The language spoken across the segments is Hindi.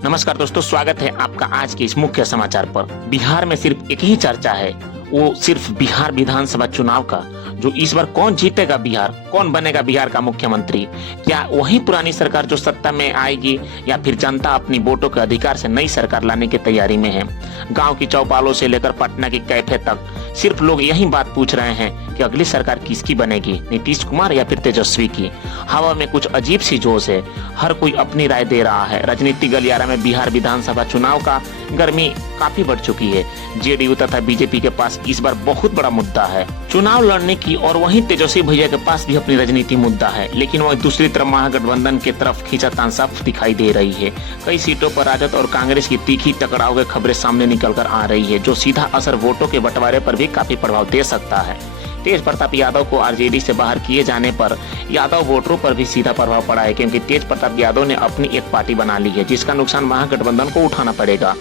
नमस्कार दोस्तों, स्वागत है आपका आज के इस मुख्य समाचार पर। बिहार में सिर्फ एक ही चर्चा है, वो सिर्फ बिहार विधानसभा चुनाव का। जो इस बार कौन जीतेगा बिहार, कौन बनेगा बिहार का मुख्यमंत्री, क्या वही पुरानी सरकार जो सत्ता में आएगी या फिर जनता अपनी वोटों के अधिकार से नई सरकार लाने की तैयारी में है। गांव की चौपालों से लेकर पटना की कैफे तक सिर्फ लोग यही बात पूछ रहे हैं कि अगली सरकार किसकी बनेगी, नीतीश कुमार या फिर तेजस्वी की। हवा में कुछ अजीब सी जोश है, हर कोई अपनी राय दे रहा है। राजनीति गलियारा में बिहार विधानसभा चुनाव का गर्मी काफी बढ़ चुकी है। जेडीयू तथा बीजेपी के पास इस बार बहुत बड़ा मुद्दा है चुनाव लड़ने की, और वहीं तेजस्वी भैया के पास भी अपनी राजनीति मुद्दा है। लेकिन वह दूसरी तरफ महागठबंधन की तरफ खींचातान साफ दिखाई दे रही है। कई सीटों पर राजद और कांग्रेस की तीखी टकराव की खबरें सामने निकल कर आ रही है, जो सीधा असर वोटों के बंटवारे पर भी काफी प्रभाव दे सकता है। तेज प्रताप यादव को आरजेडी से बाहर किए जाने पर यादव वोटरों पर भी सीधा प्रभाव पड़ा है, क्योंकि तेज प्रताप यादव ने अपनी एक पार्टी बना ली है, जिसका नुकसान महागठबंधन को उठाना पड़ेगा।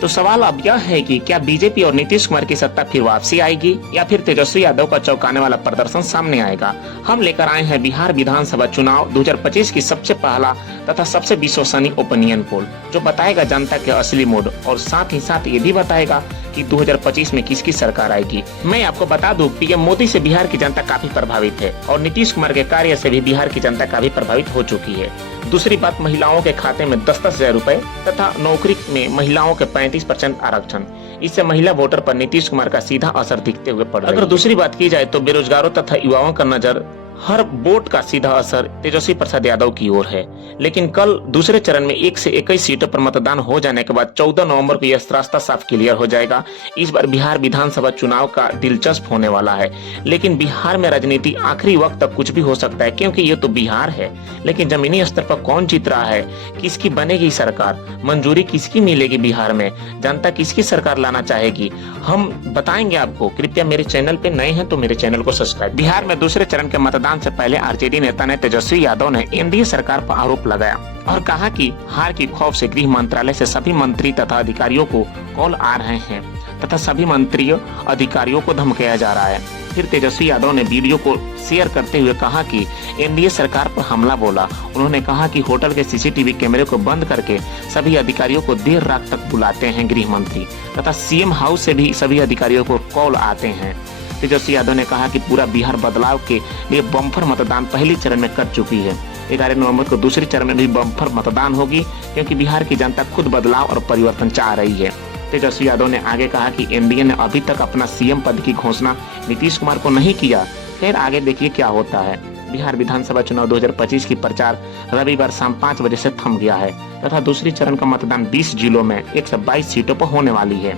तो सवाल अब यह है कि क्या बीजेपी और नीतीश कुमार की सत्ता फिर वापसी आएगी या फिर तेजस्वी यादव का चौंकाने वाला प्रदर्शन सामने आएगा। हम लेकर आए हैं बिहार विधानसभा चुनाव 2025 की सबसे पहला तथा सबसे विश्वसनीय ओपिनियन पोल, जो बताएगा जनता के असली मूड, और साथ ही साथ ये भी बताएगा कि 2025 में किसकी सरकार आएगी। मैं आपको बता दूं, पीएम मोदी से बिहार की जनता काफी प्रभावित है और नीतीश कुमार के कार्य से भी बिहार की जनता काफी प्रभावित हो चुकी है। दूसरी बात, महिलाओं के खाते में 10-10 हजार रुपए तथा नौकरी में महिलाओं के 35% आरक्षण, इससे महिला वोटर पर नीतीश कुमार का सीधा असर दिखते हुए पड़ रहा है। अगर दूसरी बात की जाए तो बेरोजगारों तथा युवाओं का नजर, हर वोट का सीधा असर तेजस्वी प्रसाद यादव की ओर है। लेकिन कल दूसरे चरण में 1 से 21 सीटों पर मतदान हो जाने के बाद 14 नवंबर को यह रास्ता साफ क्लियर हो जाएगा। इस बार बिहार विधानसभा चुनाव का दिलचस्प होने वाला है। लेकिन बिहार में राजनीति आखिरी वक्त तक कुछ भी हो सकता है, क्योंकि ये तो बिहार है। लेकिन जमीनी स्तर पर कौन जीत रहा है, किसकी बनेगी सरकार, मंजूरी किसकी मिलेगी बिहार में, जनता किसकी सरकार लाना चाहेगी, हम बताएंगे आपको। कृपया मेरे चैनल पे नए हैं तो मेरे चैनल को सब्सक्राइब। बिहार में दूसरे चरण के मतदान से पहले आरजेडी नेता ने तेजस्वी यादव ने एनडीए सरकार पर आरोप लगाया और कहा कि हार की खौफ से गृह मंत्रालय से सभी मंत्री तथा अधिकारियों को कॉल आ रहे हैं तथा सभी मंत्रियों अधिकारियों को धमकाया जा रहा है। फिर तेजस्वी यादव ने वीडियो को शेयर करते हुए कहा कि एनडीए सरकार पर हमला बोला। उन्होंने कहा कि होटल के सीसीटीवी कैमरे को बंद करके सभी अधिकारियों को देर रात तक बुलाते हैं गृह मंत्री, तथा सीएम हाउस से भी सभी अधिकारियों को कॉल आते हैं। तेजस्वी यादव ने कहा कि पूरा बिहार बदलाव के लिए बम्पर मतदान पहले चरण में कर चुकी है। 11 नवंबर को दूसरे चरण में भी बम्पर मतदान होगी, क्योंकि बिहार की जनता खुद बदलाव और परिवर्तन चाह रही है। तेजस्वी यादव ने आगे कहा कि एनडीए ने अभी तक अपना सीएम पद की घोषणा नीतीश कुमार को नहीं किया। खैर, आगे देखिए क्या होता है। बिहार विधानसभा चुनाव 2025 की प्रचार रविवार शाम 5 बजे से थम गया है तथा दूसरी चरण का मतदान 20 जिलों में 122 सीटों पर होने वाली है।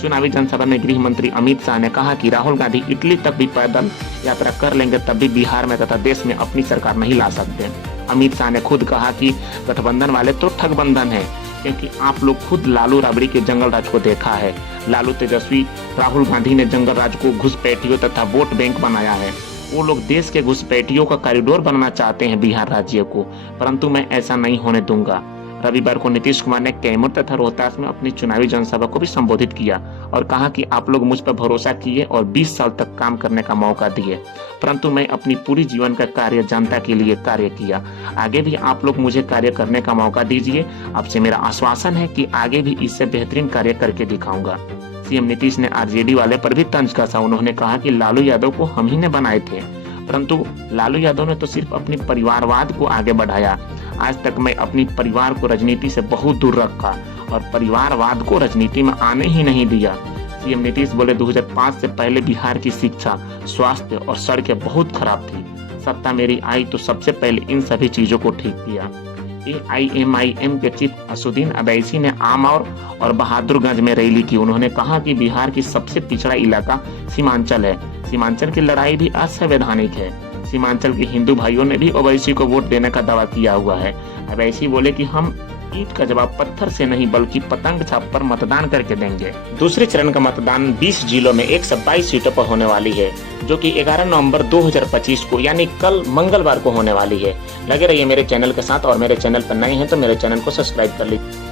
चुनावी जनसभा में गृह मंत्री अमित शाह ने कहा कि राहुल गांधी इटली तक भी पैदल यात्रा कर लेंगे, तब भी बिहार में तथा देश में अपनी सरकार नहीं ला सकते। अमित शाह ने खुद कहा कि गठबंधन वाले तो ठगबंधन है, क्योंकि आप लोग खुद लालू राबड़ी के जंगल राज को देखा है। लालू, तेजस्वी, राहुल गांधी ने जंगल राज को घुसपैठियों तथा वोट बैंक बनाया है। वो लोग देश के घुसपैठियों का कॉरिडोर बनाना चाहते हैं बिहार राज्य को, परंतु मैं ऐसा नहीं होने दूंगा। रविवार को नीतीश कुमार ने कैमूर तथा रोहतास में अपनी चुनावी जनसभा को भी संबोधित किया और कहा कि आप लोग मुझ पर भरोसा किए और 20 साल तक काम करने का मौका दिए, परंतु मैं अपनी पूरी जीवन का कार्य जनता के लिए कार्य किया। आगे भी आप लोग मुझे कार्य करने का मौका दीजिए। आपसे मेरा आश्वासन है कि आगे भी इससे बेहतरीन कार्य करके दिखाऊंगा। सीएम नीतीश ने आरजेडी वाले पर भी तंज कसा। उन्होंने कहा कि लालू यादव को हम ही ने बनाए थे, परंतु लालू यादव ने तो सिर्फ अपनी परिवारवाद को आगे बढ़ाया। आज तक मैं अपनी परिवार को राजनीति से बहुत दूर रखा और परिवारवाद को राजनीति में आने ही नहीं दिया। सीएम नीतीश बोले, 2005 से पहले बिहार की शिक्षा, स्वास्थ्य और सड़कें बहुत खराब थी। सत्ता मेरी आई तो सबसे पहले इन सभी चीजों को ठीक किया। AIMIM के चीफ असुद्दीन अवैसी ने आमौर और बहादुरगंज में रैली की। उन्होंने कहा कि बिहार की सबसे पिछड़ा इलाका सीमांचल है। सीमांचल की लड़ाई भी असंवैधानिक है। सीमांचल के हिंदू भाइयों ने भी ओवैसी को वोट देने का दावा किया हुआ है। अवैसी बोले कि हम ईंट का जवाब पत्थर से नहीं बल्कि पतंग छाप पर मतदान करके देंगे। दूसरे चरण का मतदान 20 जिलों में 122 सीटों पर होने वाली है, जो कि 11 नवंबर 2025 को यानी कल मंगलवार को होने वाली है। लगे रहिए मेरे चैनल के साथ, और मेरे चैनल पर नए हैं तो मेरे चैनल को सब्सक्राइब कर लीजिए।